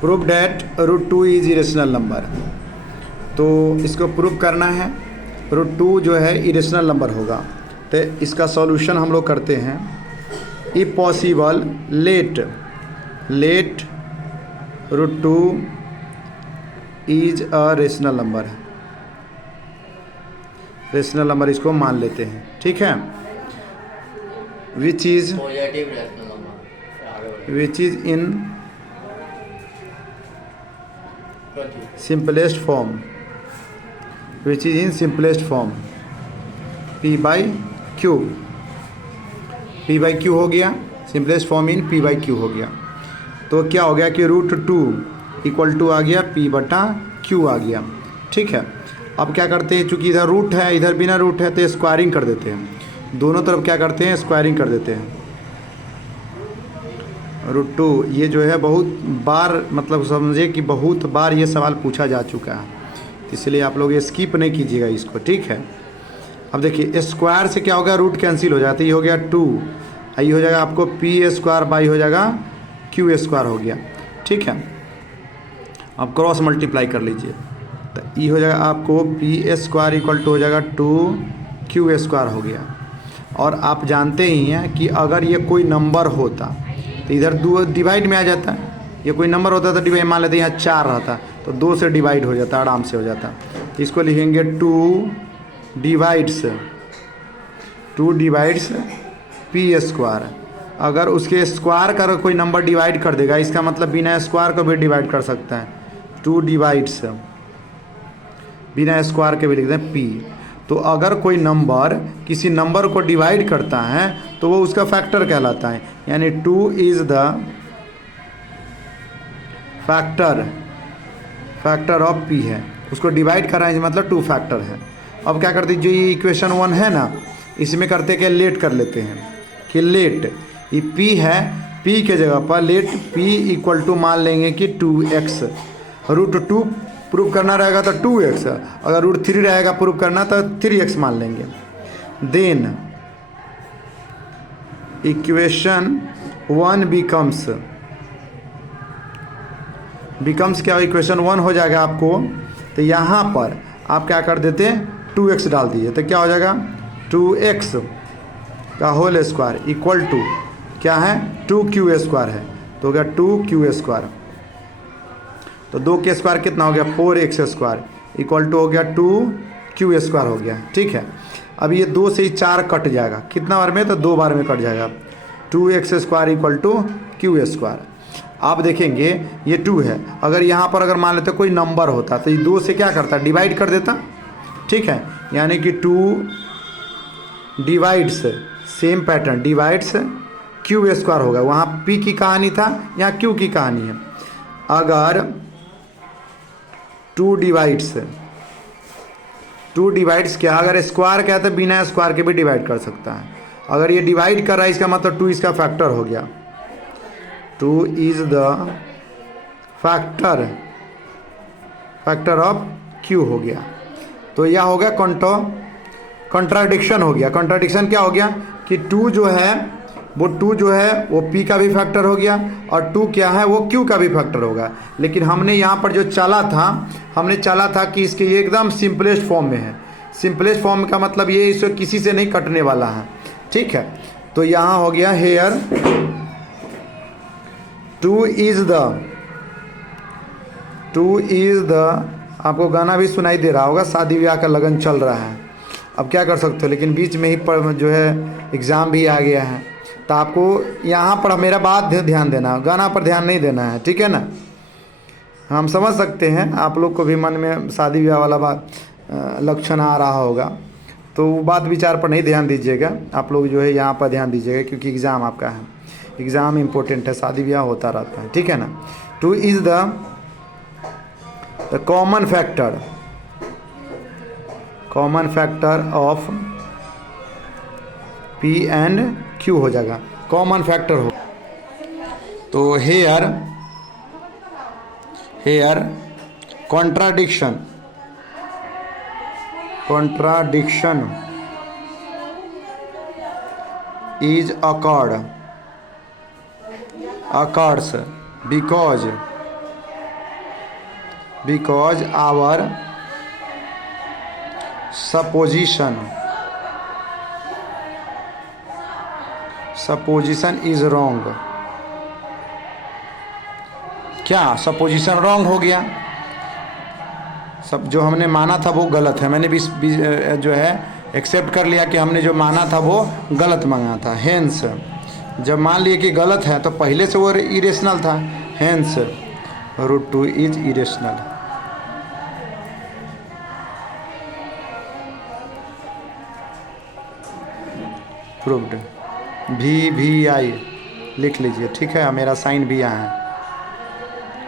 Prove that root two is irrational number. तो इसको prove करना है, रूट टू जो है इरेशनल नंबर होगा। तो इसका सॉल्यूशन हम लोग करते हैं। If possible let root two is a rational number. Rational number इसको मान लेते हैं, ठीक है। Which is in simplest form, which is in simplest form, p by q हो गया, simplest form in p by q हो गया। तो क्या हो गया कि रूट टू इक्वल टू आ गया p बटा q आ गया, ठीक है। अब क्या करते हैं, चूंकि इधर रूट है इधर बिना रूट है, तो स्क्वायरिंग कर देते हैं, दोनों तरफ क्या करते हैं स्क्वायरिंग कर देते हैं। रूट टू ये जो है बहुत बार, मतलब समझे कि बहुत बार ये सवाल पूछा जा चुका है, इसलिए आप लोग ये स्किप नहीं कीजिएगा इसको, ठीक है। अब देखिए स्क्वायर से क्या होगा, रूट कैंसिल हो जाता है, ये हो गया टू, ये हो जाएगा आपको पी स्क्वायर बाई हो जाएगा क्यू स्क्वायर हो गया, ठीक है। अब क्रॉस मल्टीप्लाई कर लीजिए, तो ये हो जाएगा आपको पी स्क्वायर इक्वल टू हो जाएगा टू क्यू स्क्वायर हो गया। और आप जानते ही हैं कि अगर ये कोई नंबर होता तो इधर दो डिवाइड में आ जाता, ये कोई नंबर होता तो डिवाइड, मान लेते हैं यहाँ 4 रहता तो 2 से डिवाइड हो जाता, आराम से हो जाता। तो इसको लिखेंगे टू डिवाइड्स पी स्क्वायर। अगर उसके स्क्वायर का कोई नंबर डिवाइड कर देगा, इसका मतलब बिना स्क्वायर को भी डिवाइड कर सकता है, टू डिवाइड्स बिना स्क्वायर के भी लिखते हैं पी। तो अगर कोई नंबर किसी नंबर को डिवाइड करता है तो वो उसका फैक्टर कहलाता है, यानी two is the factor of P है, उसको डिवाइड कर रहे हैं मतलब टू फैक्टर है। अब क्या करते हैं, जो ये इक्वेशन 1 है ना, इसमें करते क्या लेट कर लेते हैं कि लेट ये पी है, पी के जगह पर लेट पी इक्वल टू मान लेंगे कि 2x। रूट टू प्रूव करना रहेगा तो 2x, अगर रूट 3 रहेगा प्रूव करना तो 3x मान लेंगे। देन इक्वेशन 1 बिकम्स क्या, इक्वेशन 1 हो जाएगा आपको। तो यहाँ पर आप क्या कर देते हैं 2x डाल दीजिए, तो क्या हो जाएगा 2x का होल स्क्वायर इक्वल टू क्या है 2q स्क्वायर है, तो हो गया 2q स्क्वायर। तो 2 के स्क्वायर कितना हो गया 4x स्क्वायर इक्वल टू हो गया 2q स्क्वायर हो गया, ठीक है। अब ये 2 से ही 4 कट जाएगा, कितना बार में, तो 2 बार में कट जाएगा, 2x square equal to q square. आप देखेंगे ये 2 है, अगर यहाँ पर अगर मान लेते कोई नंबर होता तो ये 2 से क्या करता डिवाइड कर देता, ठीक है। यानी कि 2 divides, same pattern divides q square होगा, वहाँ p की कहानी था, यहाँ q की कहानी है। अगर 2 डिवाइड्स क्या, अगर स्क्वायर क्या है तो बिना स्क्वायर के भी डिवाइड कर सकता है। अगर ये डिवाइड कर रहा है इसका मतलब 2 इसका फैक्टर हो गया, 2 is the factor of q हो गया। तो यह हो गया कॉन्ट्राडिक्शन हो गया। कॉन्ट्राडिक्शन क्या हो गया कि 2 जो है वो p का भी फैक्टर हो गया, और 2 क्या है वो q का भी फैक्टर होगा। लेकिन हमने यहाँ पर जो चला था कि इसके ये एकदम सिंपलेस्ट फॉर्म में है। सिंपलेस्ट फॉर्म का मतलब ये इसको किसी से नहीं कटने वाला है, ठीक है। तो यहाँ हो गया हेयर 2 इज द, आपको गाना भी सुनाई दे रहा होगा, शादी ब्याह का लगन चल रहा है। अब क्या कर सकते हो, लेकिन बीच में ही पर जो है एग्ज़ाम भी आ गया है, तो आपको यहाँ पर मेरा बात ध्यान देना, गाना पर ध्यान नहीं देना है, ठीक है ना। हम समझ सकते हैं आप लोग को भी मन में शादी ब्याह वाला बात लक्षण आ रहा होगा, तो वो बात विचार पर नहीं ध्यान दीजिएगा, आप लोग जो है यहाँ पर ध्यान दीजिएगा, क्योंकि एग्ज़ाम आपका है, एग्ज़ाम इम्पोर्टेंट है, शादी ब्याह होता रहता है, ठीक है ना। 2 is the common factor of p and q हो जाएगा, कॉमन फैक्टर हो। तो here contradiction is occurs because because our supposition is wrong. क्या सपोजिशन रॉन्ग हो गया? सब जो हमने माना था वो गलत है। मैंने भी जो है एक्सेप्ट कर लिया कि हमने जो माना था वो गलत माना था। हेंस जब मान लिए कि गलत है तो पहले से वो इरेशनल था। Hence √2 is irrational. Proved. VI लिख लीजिए, ठीक है, मेरा साइन भी यहाँ है।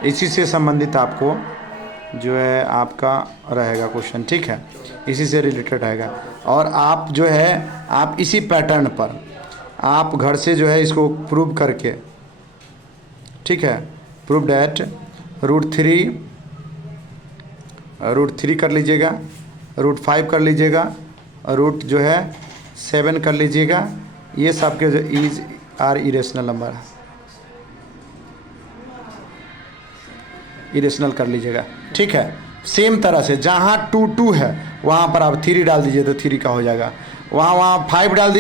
इसी से संबंधित आपको जो है आपका रहेगा क्वेश्चन, ठीक है, इसी से रिलेटेड रहेगा। और आप जो है आप इसी पैटर्न पर आप घर से जो है इसको प्रूव करके, ठीक है, प्रूव डैट √3 कर लीजिएगा, √5 कर लीजिएगा, रूट जो है 7 कर लीजिएगा। ये सब के जो is are irrational number, irrational कर लीजिएगा, ठीक है। सेम तरह से जहाँ 2 2 है वहाँ पर आप 3 डाल दीजिए तो 3 का हो जाएगा। वहाँ 5 डाल दीजिए।